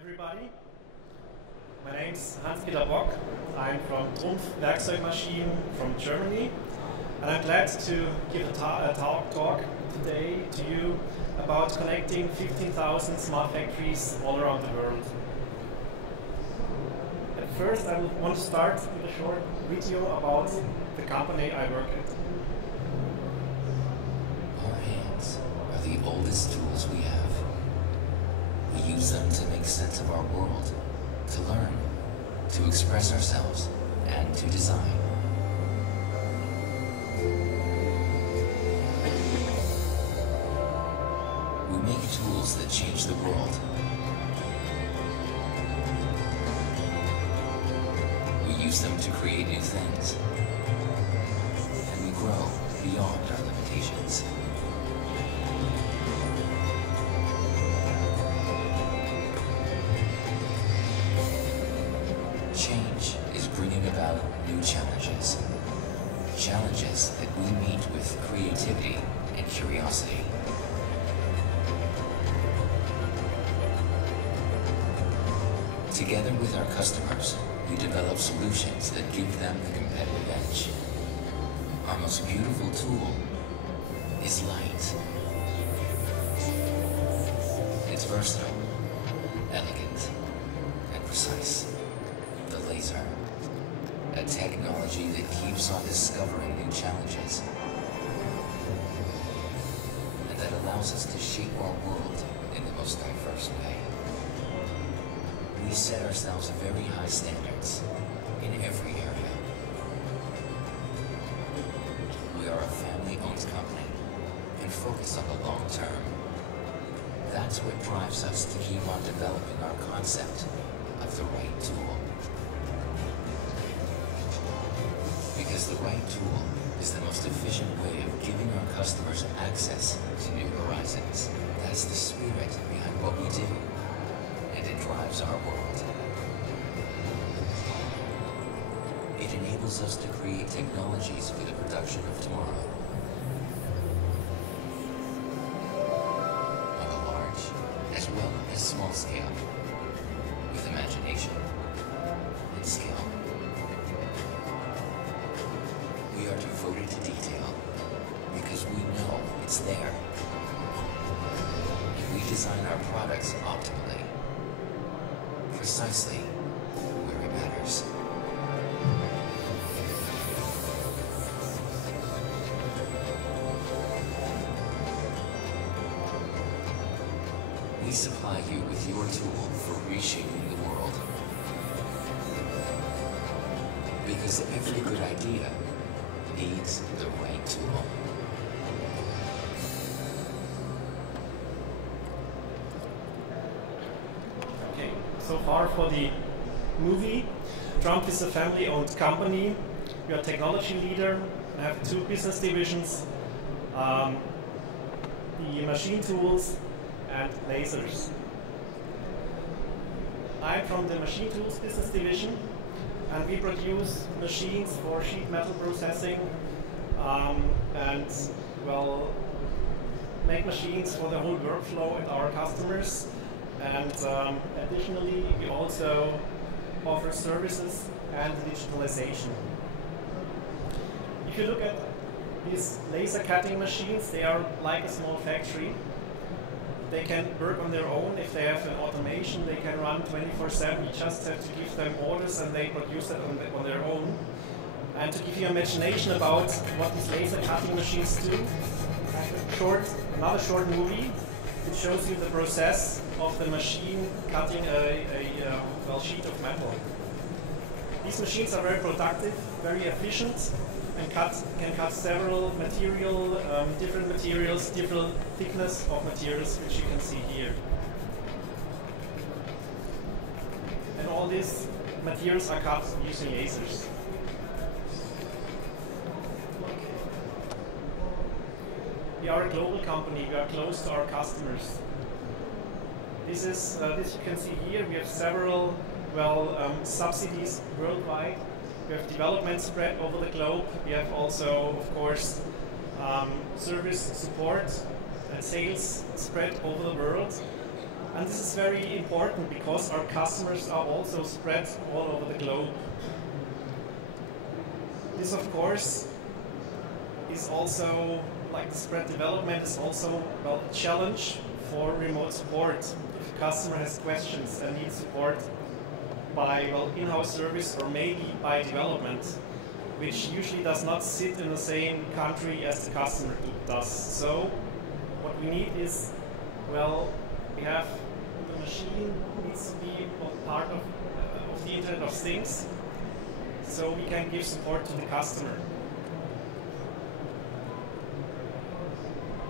Everybody, my name is Bock. I'm from TRUMPF Werkzeugmaschinen from Germany, and I'm glad to give a talk today to you about connecting 15,000 smart factories all around the world. At first, I want to start with a short video about the company I work at. Our hands are the oldest tools we have. We use them to make sense of our world, to learn, to express ourselves, and to design. We make tools that change the world. We use them to create new things. And we grow beyond our limitations. Change is bringing about new challenges. Challenges that we meet with creativity and curiosity. Together with our customers, we develop solutions that give them the competitive edge. Our most beautiful tool is light. It's versatile, elegant, and precise. The laser, a technology that keeps on discovering new challenges and that allows us to shape our world in the most diverse way. We set ourselves very high standards in every area. We are a family-owned company and focus on the long term. That's what drives us to keep on developing our concept of the right tool. Because the right tool is the most efficient way of giving our customers access to new horizons. That's the spirit behind what we do, and it drives our world. It enables us to create technologies for the production of tomorrow. On a large as well as small scale, with imagination and skill. We are devoted to detail because we know it's there. And we design our products optimally, precisely where it matters. We supply you with your tool for reshaping the world. Because every good idea needs the right tool. Okay, so far for the movie. TRUMPF is a family-owned company. We are a technology leader and have two business divisions, the machine tools and lasers. I'm from the machine tools business division, and we produce machines for sheet metal processing and, well, make machines for the whole workflow at our customers. And additionally, we also offer services and digitalization. If you look at these laser cutting machines, they are like a small factory. They can work on their own. If they have an automation, they can run 24/7. You just have to give them orders and they produce it on their own. And to give you imagination about what these laser cutting machines do, another short movie. It shows you the process of the machine cutting a sheet of metal. These machines are very productive, very efficient, and can cut several different materials, different thickness of materials, which you can see here. And all these materials are cut using lasers. we are a global company. We are close to our customers. This you can see here. We have several subsidies worldwide. We have development spread over the globe. We have also, of course, service support and sales spread over the world. And this is very important because our customers are also spread all over the globe. This, of course, is also, like the spread development, is also a challenge for remote support. If a customer has questions and needs support by in-house service or maybe by development, which usually does not sit in the same country as the customer does. So what we need is, we have the machine needs to be part of the Internet of Things, so we can give support to the customer.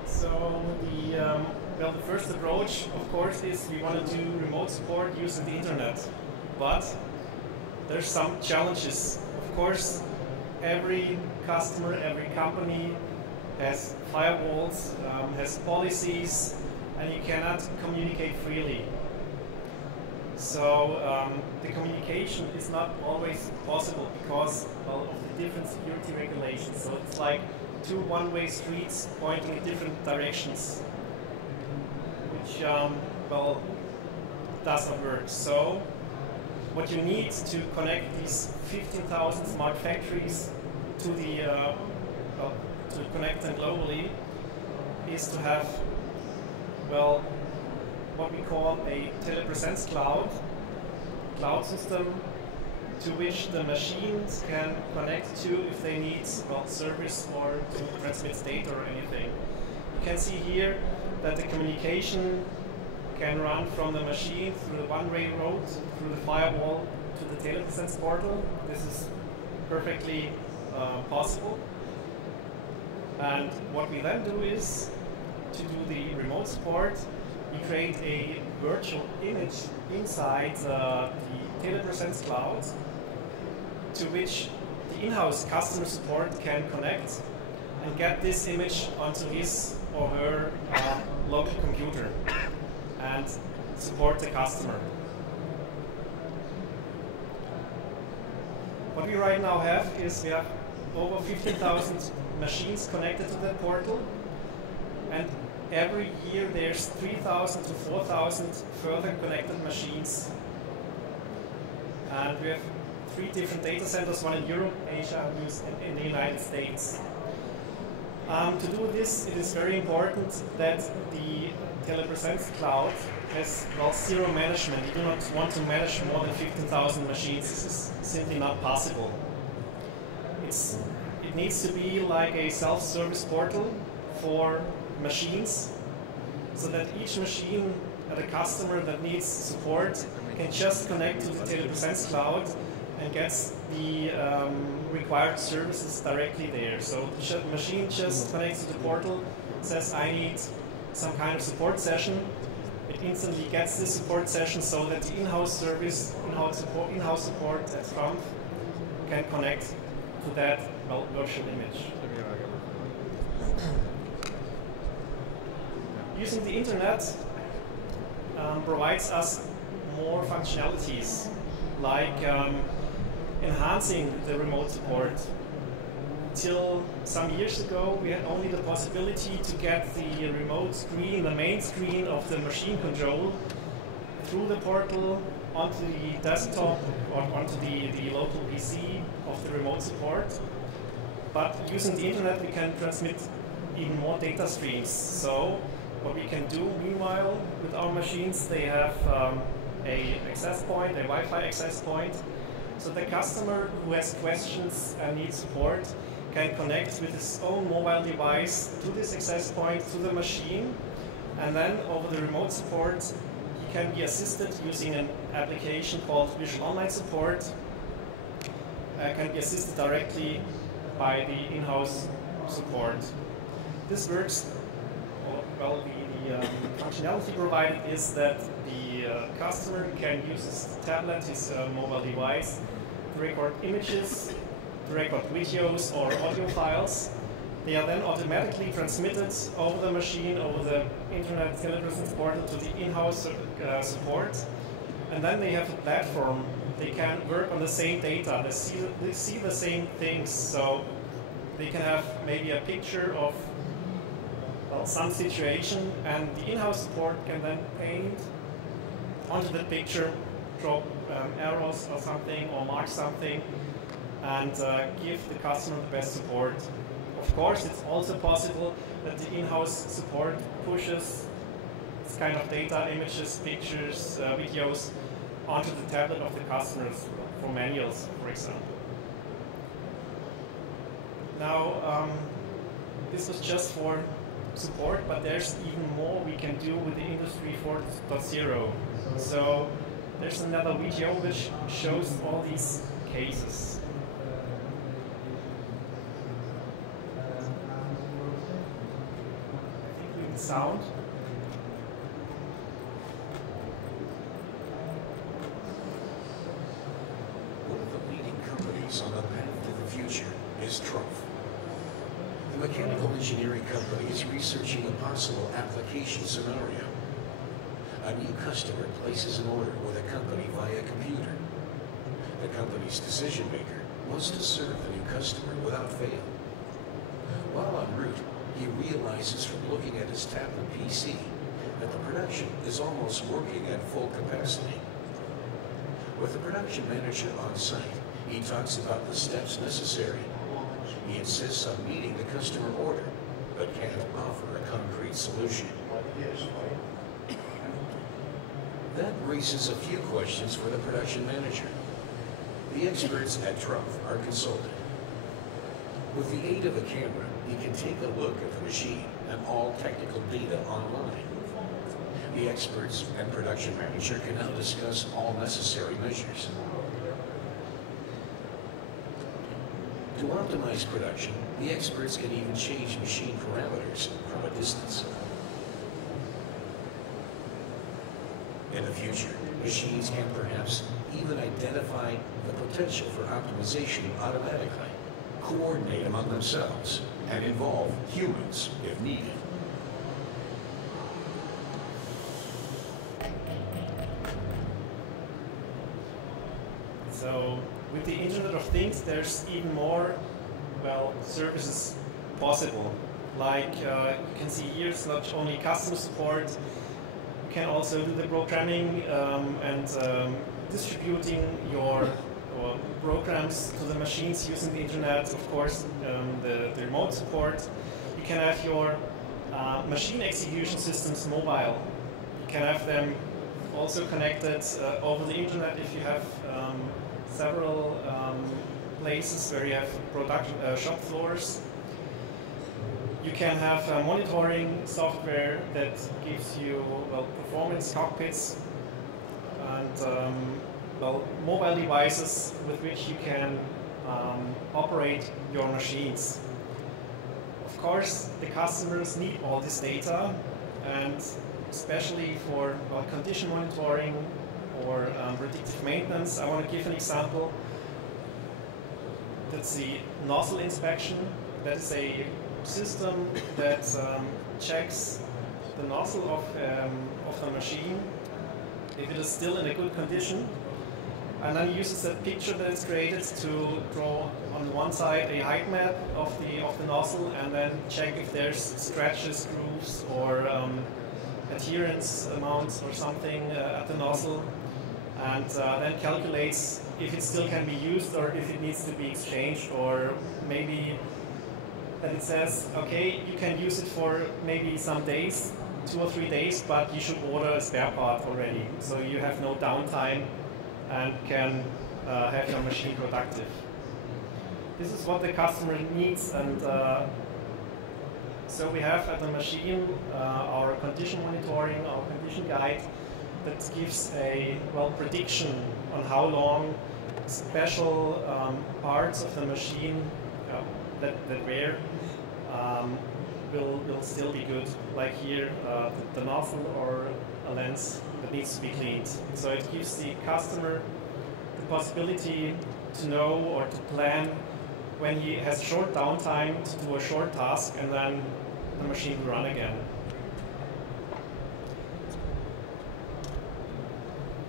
So the first approach, of course, is we want to do remote support using the Internet, but there's some challenges. Of course, every customer, every company has firewalls, has policies, and you cannot communicate freely. So the communication is not always possible because of the different security regulations. So it's like two one-way streets pointing in different directions, which does not work. So what you need to connect these 15,000 smart factories to to connect them globally is to have what we call a telepresence cloud system to which the machines can connect to if they need service or to transmit data or anything. You can see here that the communication can run from the machine through the one-way road, through the firewall to the telepresence portal. This is perfectly possible. And what we then do is, to do the remote support, we create a virtual image inside the telepresence cloud to which the in-house customer support can connect and get this image onto his or her local computer and support the customer. What we right now have is we have over 15,000 machines connected to that portal, and every year there's 3,000 to 4,000 further connected machines. And we have 3 different data centers, one in Europe, Asia, and in the United States. To do this, it is very important that the telepresence cloud has zero management. You do not want to manage more than 15,000 machines. This is simply not possible. It needs to be like a self-service portal for machines, so that each machine at a customer that needs support can just connect to the telepresence cloud and gets the required services directly there. So the machine just connects to the portal, says I need some kind of support session. It instantly gets this support session so that the in-house service, in-house support at TRUMPF can connect to that virtual image. Using the internet provides us more functionalities, like enhancing the remote support. Till some years ago, we had only the possibility to get the remote screen, the main screen of the machine control, through the portal onto the desktop or onto the local PC of the remote support. But using the internet, we can transmit even more data streams. So what we can do meanwhile with our machines, they have a access point, a Wi-Fi access point. So the customer who has questions and needs support can connect with his own mobile device to this access point, to the machine, and then over the remote support, he can be assisted using an application called Visual Online Support. Can be assisted directly by the in-house support. This works, well, the functionality provided is that the customer can use his tablet, his mobile device, to record images, to record videos or audio files, They are then automatically transmitted over the machine, over the internet, transported to the in-house support. And then they have a platform. They can work on the same data. They see the same things. So they can have maybe a picture of some situation, and the in-house support can then paint onto the picture, drop arrows or something, or mark something, and give the customer the best support. Of course, it's also possible that the in-house support pushes this kind of data, images, pictures, videos, onto the tablet of the customers for manuals, for example. Now, this was just for support, but there's even more we can do with the Industry 4.0. So there's another video which shows all these cases. I think we need sound. One of the leading companies on the path to the future is TRUMPF. The mechanical engineering company is researching a possible application scenario. A new customer places an order with a company via computer. The company's decision maker wants to serve the new customer without fail. While en route, he realizes from looking at his tablet PC that the production is almost working at full capacity. With the production manager on site, he talks about the steps necessary. He insists on meeting the customer order, but can't offer a concrete solution. That raises a few questions for the production manager. The experts at TRUMPF are consulted. With the aid of a camera, he can take a look at the machine and all technical data online. The experts and production manager can now discuss all necessary measures. To optimize production, the experts can even change machine parameters from a distance. In the future, machines can perhaps even identify the potential for optimization automatically, coordinate among themselves, and involve humans if needed. So with the Internet of Things, there's even more, services possible. Like you can see here, it's not only customer support, you can also do the programming and distributing your programs to the machines using the Internet, of course, the remote support. You can have your machine execution systems mobile. You can have them also connected over the Internet if you have several places where you have production shop floors. You can have monitoring software that gives you performance cockpits and mobile devices with which you can operate your machines. Of course, the customers need all this data, and especially for condition monitoring or predictive maintenance. I want to give an example. That's the nozzle inspection. That is a system that checks the nozzle of the machine if it is still in a good condition, and then uses that picture that is created to draw on one side a height map of the nozzle, and then check if there's scratches, grooves, or adherence amounts or something at the nozzle, and then calculates if it still can be used or if it needs to be exchanged, or maybe that it says, okay, you can use it for maybe some days, 2 or 3 days, but you should order a spare part already, so you have no downtime and can have your machine productive. This is what the customer needs, and so we have at the machine our condition monitoring, our condition guide that gives a prediction on how long special parts of the machine that wear will still be good, like here the nozzle or a lens that needs to be cleaned. So it gives the customer the possibility to know or to plan when he has short downtime to do a short task, and then the machine will run again.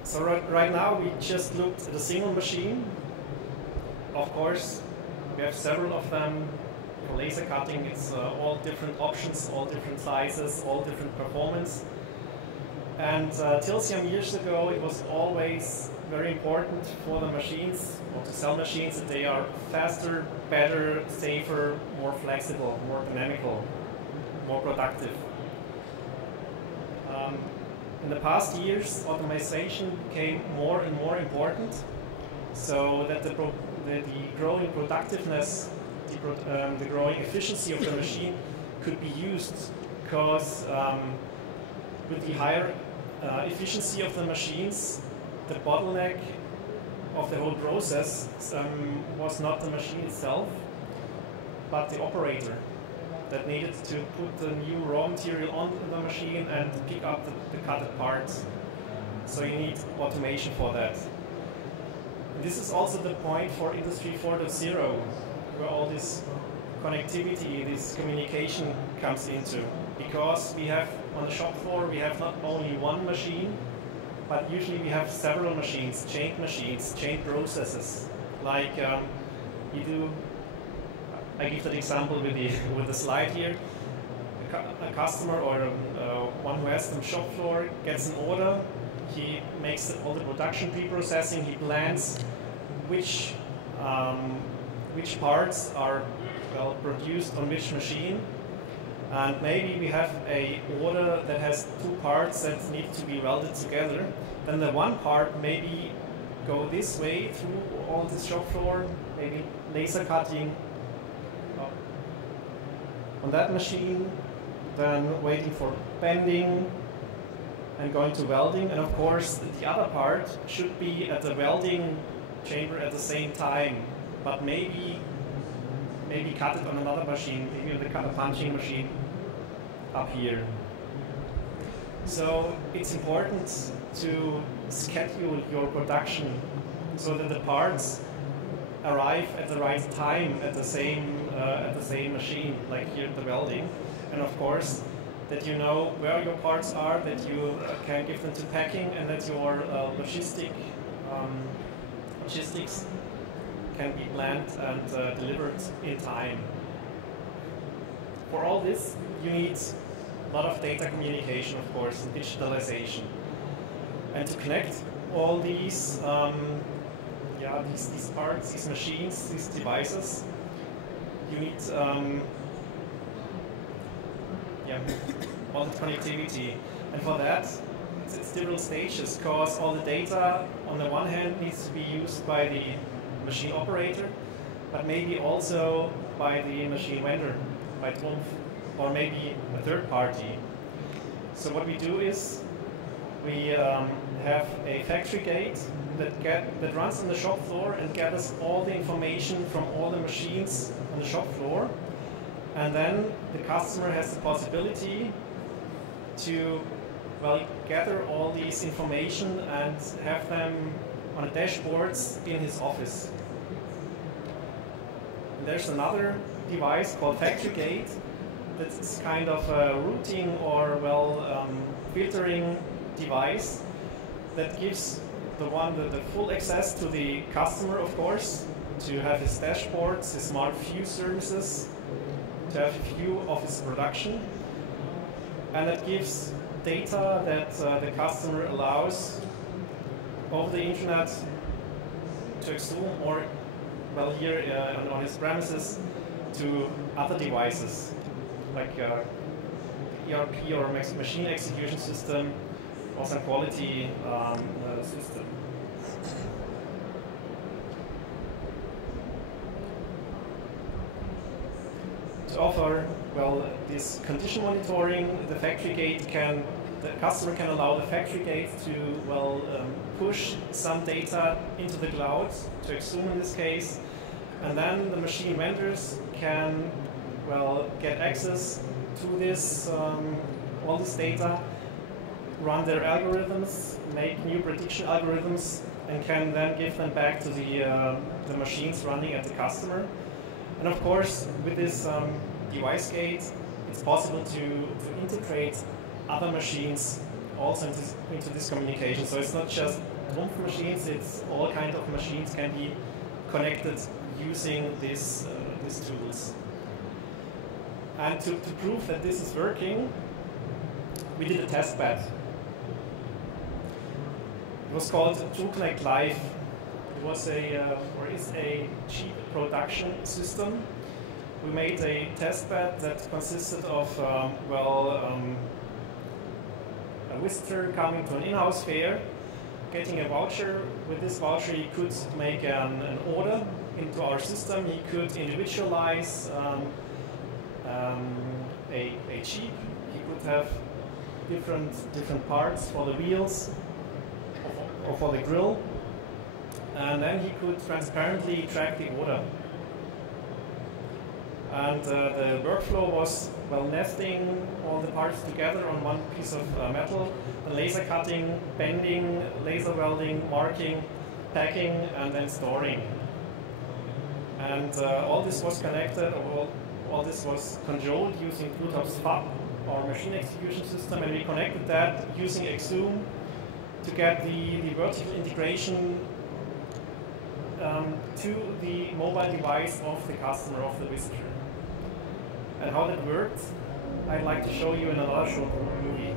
So right now we just looked at a single machine. Of course, we have several of them. For laser cutting, it's all different options, all different sizes, all different performance. And till some years ago, it was always very important for the machines, or to sell machines, that they are faster, better, safer, more flexible, more dynamical, more productive. In the past years, automation became more and more important, so that the growing productiveness, the growing efficiency of the machine could be used, because with the higher efficiency of the machines, the bottleneck of the whole process was not the machine itself, but the operator that needed to put the new raw material on the machine and pick up the cutted parts. So you need automation for that. This is also the point for Industry 4.0, where all this connectivity, this communication comes into. Because we have, on the shop floor, we have not only one machine, but usually we have several machines, chain processes. Like you do, I give that example with the slide here. A customer or one who has the shop floor gets an order. He makes all the production pre-processing. He plans which parts are produced on which machine. And maybe we have an order that has two parts that need to be welded together. Then the one part maybe go this way through all this shop floor, maybe laser cutting on that machine, then waiting for bending and going to welding. And of course, the other part should be at the welding chamber at the same time, but maybe cut it on another machine, maybe on the cutter punching machine up here. So it's important to schedule your production so that the parts arrive at the right time at the same machine, like here at the welding. And of course, that you know where your parts are, that you can give them to packing, and that your logistics can be planned and delivered in time. For all this, you need a lot of data communication, of course, and digitalization. And to connect all these, these parts, these machines, these devices, you need all the connectivity. And for that, it's different stages, because all the data, on the one hand, needs to be used by the machine operator, but maybe also by the machine vendor, by TRUMPF, or maybe a third party. So what we do is we have a factory gate that runs on the shop floor and gathers all the information from all the machines on the shop floor, and then the customer has the possibility to gather all these information and have them on the dashboards in his office. And there's another device called Factory Gate that's kind of a routing or filtering device that gives the full access to the customer, of course, to have his dashboards, his smart view services, to have a view of his production, and it gives data that the customer allows over the internet to consume, or here on his premises, to other devices like ERP or machine execution system, or some quality system. To offer this condition monitoring, the customer can allow the factory gate to push some data into the cloud, to consume in this case, and then the machine vendors can get access to this all this data, run their algorithms, make new prediction algorithms, and can then give them back to the machines running at the customer. And of course, with this device gate, it's possible to integrate other machines also into this communication. So it's not just TRUMPF machines, it's all kinds of machines can be connected using these tools. And to prove that this is working, we did a test bed. It was called TrueConnect Live. It was or is a cheap production system. We made a test bed that consisted of, a visitor coming to an in-house fair, getting a voucher. With this voucher, he could make an order into our system. He could individualize a Jeep. He could have different parts for the wheels or for the grill, and then he could transparently track the order. And the workflow was, nesting all the parts together on one piece of metal, the laser cutting, bending, laser welding, marking, packing, and then storing. And all this was connected, all this was controlled using Bluetooth FAB, our machine execution system, and we connected that using Exum to get the vertical integration to the mobile device of the customer, of the visitor. And how that worked, I'd like to show you in another short movie.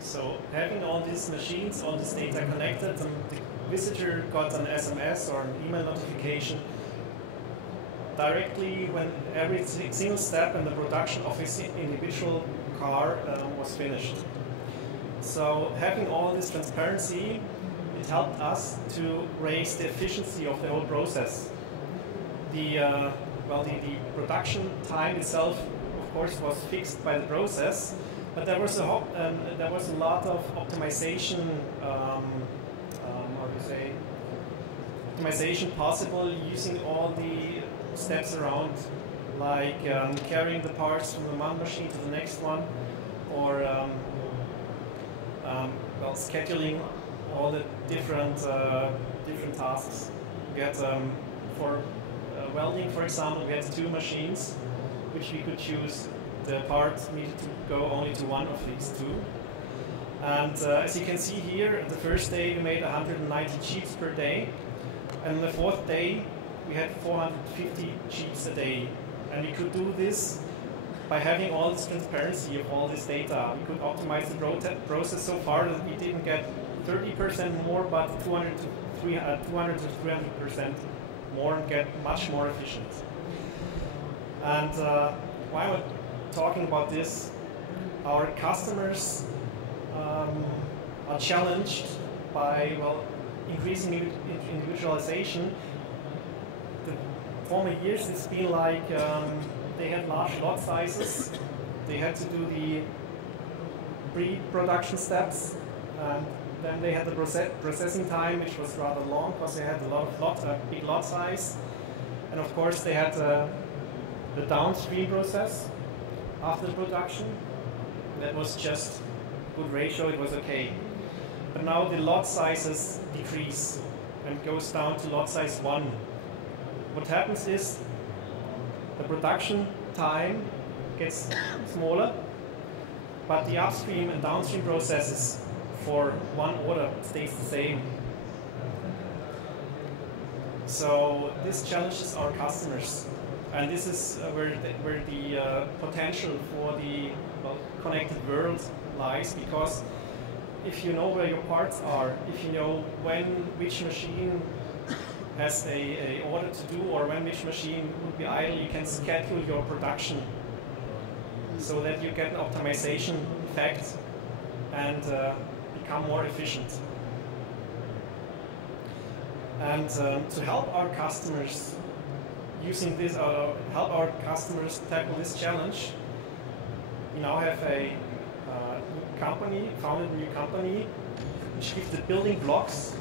So having all these machines, all this data connected, the visitor got an SMS or an email notification directly when every single step in the production of his individual car was finished. So having all this transparency, it helped us to raise the efficiency of the whole process. The production time itself, of course, was fixed by the process, but there was a lot of optimization, optimization possible using all the steps around, like carrying the parts from the one machine to the next one, or scheduling all the different tasks. We had for welding, for example, we had 2 machines, which we could choose. The parts needed to go only to one of these 2. And as you can see here, the first day we made 190 Jeeps per day, and on the 4th day we had 450 Jeeps a day. And we could do this by having all this transparency of all this data. We could optimize the process so far that we didn't get 30% more, but 200 to 300% more and get much more efficient. And why am I talking about this? Our customers are challenged by, well, increasing individualization. The former years it's been like they had large lot sizes. They had to do the pre-production steps, and then they had the processing time, which was rather long because they had a lot of big lot size. And of course they had the downstream process after the production. That was just good ratio, it was okay. But now the lot sizes decrease and goes down to lot size 1. What happens is the production time gets smaller, but the upstream and downstream processes for one order stays the same. So this challenges our customers, and this is where the potential for the connected world lies, because if you know where your parts are, if you know which machine has a order to do, or when which machine would be idle, you can schedule your production so that you get an optimization effect and become more efficient. And to help our customers using this, help our customers tackle this challenge, we now have a founded a new company, which gives the building blocks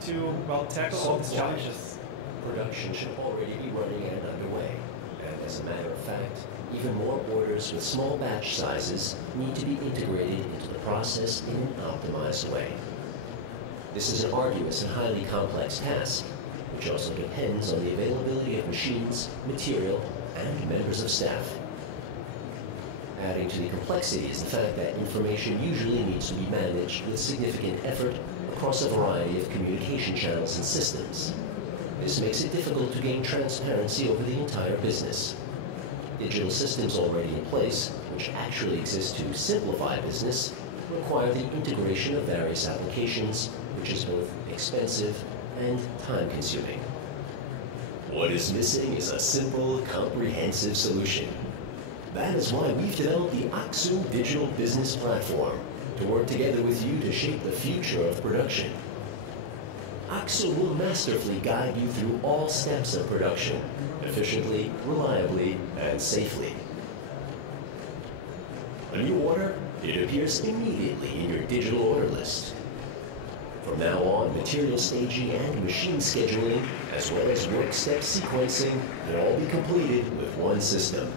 to, well, tackle all these challenges. Production should already be running and underway. And as a matter of fact, even more orders with small batch sizes need to be integrated into the process in an optimized way. This is an arduous and highly complex task, which also depends on the availability of machines, material, and members of staff. Adding to the complexity is the fact that information usually needs to be managed with significant effort across a variety of communication channels and systems. This makes it difficult to gain transparency over the entire business. Digital systems already in place, which actually exist to simplify business, require the integration of various applications, which is both expensive and time-consuming. What is missing is a simple, comprehensive solution. That is why we've developed the Axum Digital Business Platform to work together with you to shape the future of production. Axum will masterfully guide you through all steps of production, efficiently, reliably, and safely. A new order, it appears immediately in your digital order list. From now on, material staging and machine scheduling, as well as work step sequencing, can all be completed with one system.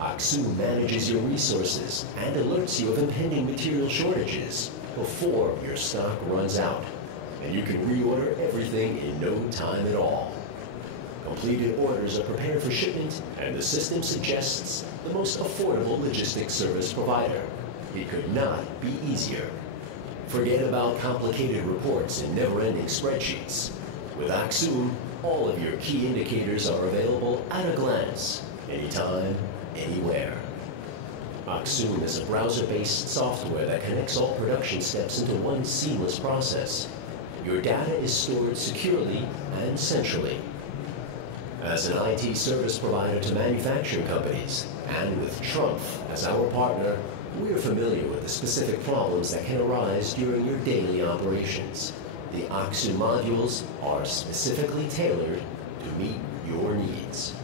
Axum manages your resources and alerts you of impending material shortages before your stock runs out, and you can reorder everything in no time at all. Completed orders are prepared for shipment, and the system suggests the most affordable logistics service provider. It could not be easier. Forget about complicated reports and never-ending spreadsheets. With Axum, all of your key indicators are available at a glance, anytime, anywhere. Axum is a browser-based software that connects all production steps into one seamless process. Your data is stored securely and centrally. As an IT service provider to manufacturing companies, and with TRUMPF as our partner, we are familiar with the specific problems that can arise during your daily operations. The Axum modules are specifically tailored to meet your needs.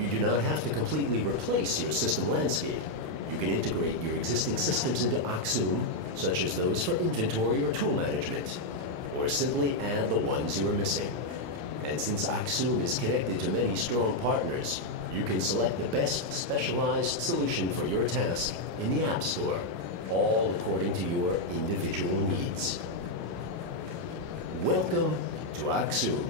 You do not have to completely replace your system landscape. You can integrate your existing systems into Axum, such as those for inventory or tool management, or simply add the ones you are missing. And since Axum is connected to many strong partners, you can select the best specialized solution for your task in the App Store, all according to your individual needs. Welcome to Axum.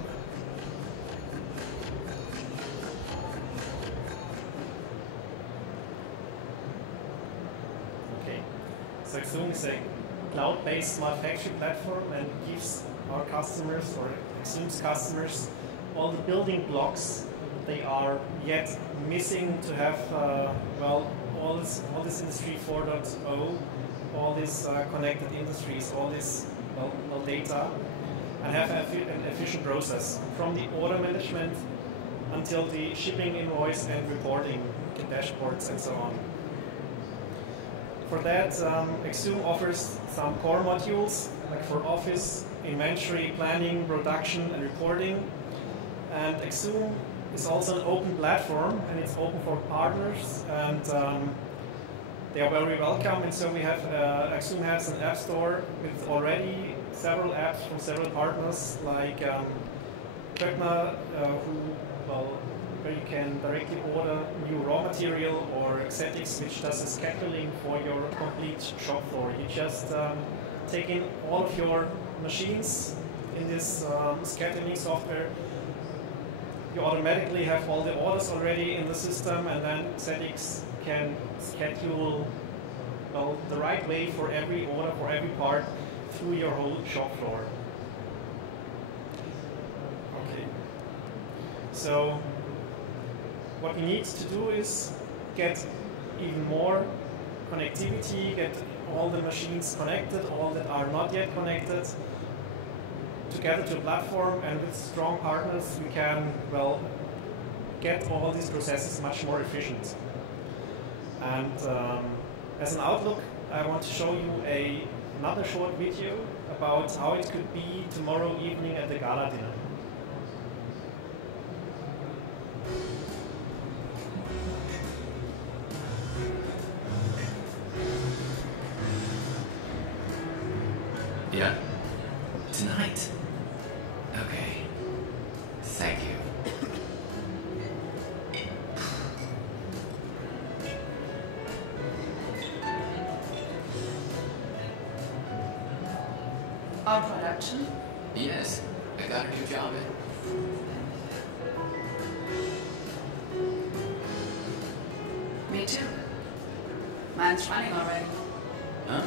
Okay, so Axum is a cloud-based smart factory platform and gives our customers, or Axum's customers, all the building blocks they are yet missing to have, well, all this Industry 4.0, all these connected industries, all this well, data. and have an efficient process from the order management until the shipping invoice and reporting, the dashboards and so on. For that, Exum offers some core modules, like for office, inventory, planning, production, and reporting. And Exum is also an open platform, and it's open for partners, and they are very welcome. And so we have, Exum has an app store with already several apps from several partners, like Werkzeugmaschinen, where you can directly order new raw material, or Xetix, which does the scheduling for your complete shop floor. You just take in all of your machines in this scheduling software. You automatically have all the orders already in the system, and then Xetix can schedule the right way for every order, for every part, through your whole shop floor. Okay. So what we need to do is get even more connectivity, get all the machines connected, all that are not yet connected, together to a platform, and with strong partners we can, well, get all these processes much more efficient. And as an outlook, I want to show you another short video about how it could be tomorrow evening at the gala dinner. Yeah? Tonight? Okay. Thank you. Our production? Yes, I got a new job in. Me too. Mine's running already. Huh?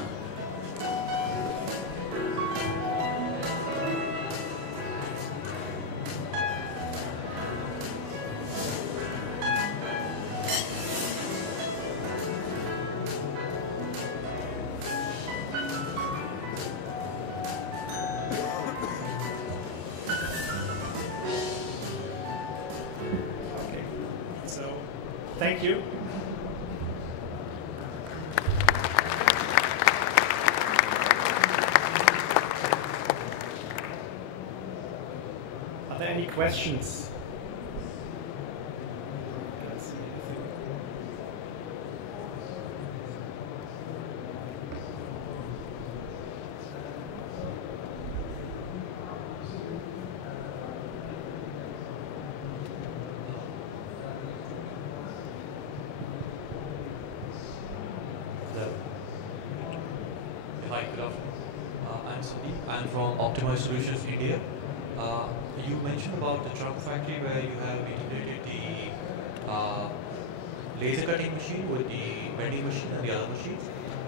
Thank you. Are there any questions? Hi, good afternoon. I'm Sandeep. I'm from IoT Solutions India. You mentioned about the truck factory where you have integrated the laser cutting machine with the vending machine and the other machines.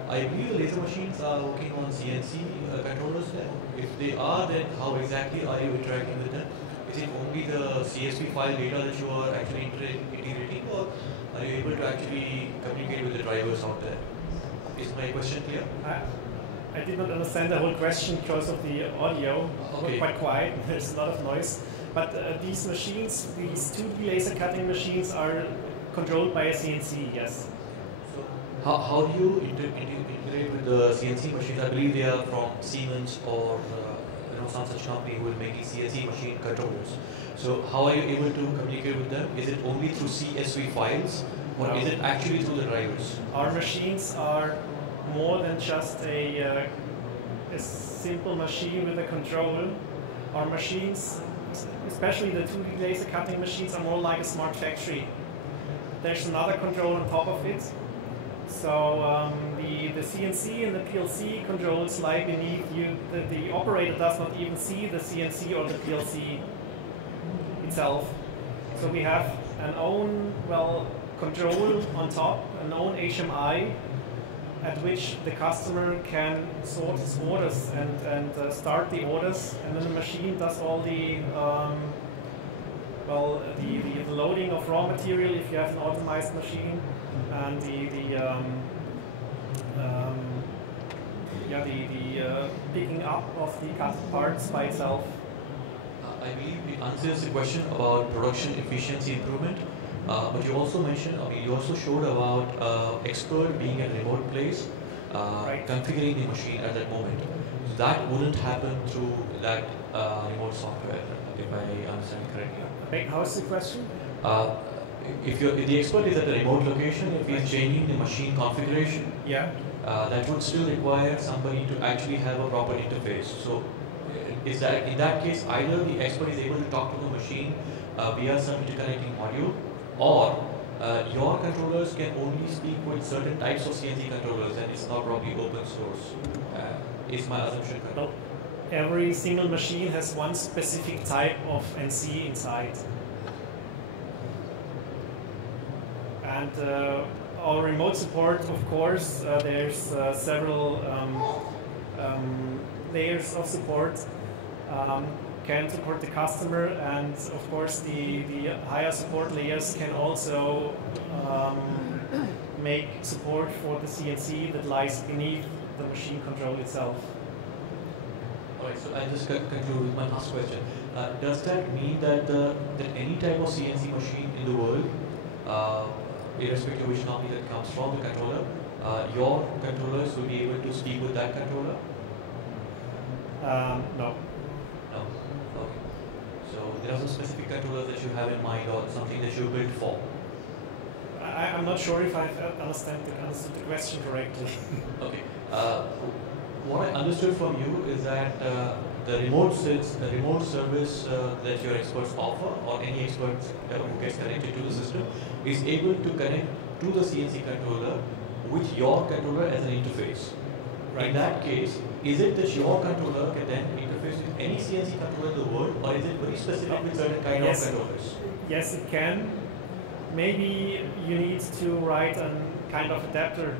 I believe the laser machines are working on CNC controllers there. If they are, then how exactly are you interacting with them? Is it only the CSV file data that you are actually integrating, or are you able to actually communicate with the drivers out there? Is my question clear? I did not understand the whole question because of the audio. Okay. Quite quiet, there's a lot of noise. But these machines, these 2D laser cutting machines, are controlled by a CNC, yes. So how do you integrate with the CNC machines? I believe they are from Siemens or some such company who will make the CNC machine controllers. So how are you able to communicate with them? Is it only through CSV files, or is it actually through the drivers? Our machines are more than just a simple machine with a control. Our machines, especially the 2D laser cutting machines, are more like a smart factory. There's another control on top of it. So the CNC and the PLC controls lie beneath you. The operator does not even see the CNC or the PLC itself. So we have an own, control on top, an own HMI, at which the customer can sort his orders and start the orders, and then the machine does all the the loading of raw material if you have an automized machine, and the picking up of the cut parts by itself. I believe it answers the question about production efficiency improvement. But you also mentioned, you also showed about expert being at a remote place, Right. configuring the machine at that moment. That wouldn't happen through that remote software, if I understand correctly. Wait, how's the question? If the expert is at a remote location, if he's changing the machine configuration, Yeah. that would still require somebody to actually have a proper interface. So, is that in that case either the expert is able to talk to the machine via some interconnecting module, or your controllers can only speak with certain types of CNC controllers, and it's not probably open source. Is my assumption correct? No. Every single machine has one specific type of NC inside. And our remote support, of course, there's several layers of support. Can support the customer, and of course the higher support layers can also make support for the CNC that lies beneath the machine control itself. Alright, so I just conclude with my last question. Does that mean that that any type of CNC machine in the world, irrespective of which company that comes from the controller, your controllers will be able to speak with that controller? No. No. Okay. So there are some specific controllers that you have in mind, or something that you built for. I'm not sure if I understood the question correctly. Okay. What I understood from you is that the remote service that your experts offer, or any expert who gets connected to the system, is able to connect to the CNC controller with your controller as an interface. Right. In that case, is it that your controller can then interface with any CNC controller in the world, or is it very specific with certain kind of controllers? Yes, it can. Maybe you need to write a kind of adapter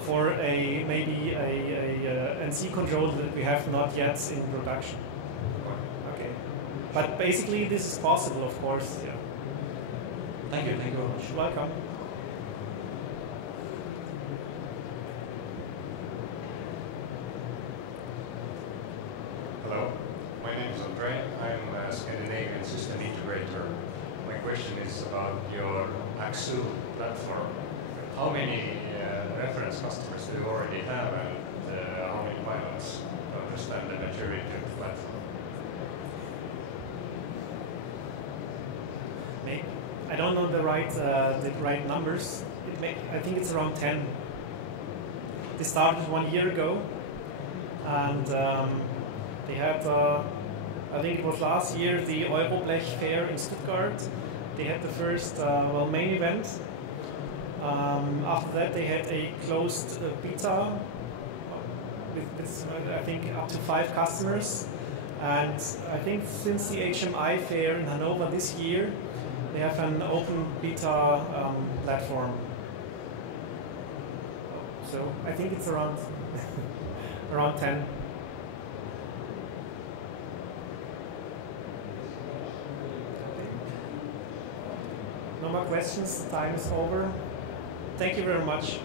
for maybe a NC controller that we have not yet in production. Okay. But basically this is possible, of course. Yeah. Thank you very much. You're welcome. Hello, my name is Andre. I'm a Scandinavian system integrator. My question is about your AXU platform. How many reference customers do you already have, and how many pilots to understand the maturity of the platform? I don't know the right numbers. I think it's around 10. They started 1 year ago, and they had, I think it was last year, the Euroblech fair in Stuttgart. They had the first main event. After that, they had a closed beta with I think up to 5 customers. And I think since the HMI fair in Hanover this year, they have an open beta platform. So I think it's around around 10. No more questions. Time is over. Thank you very much.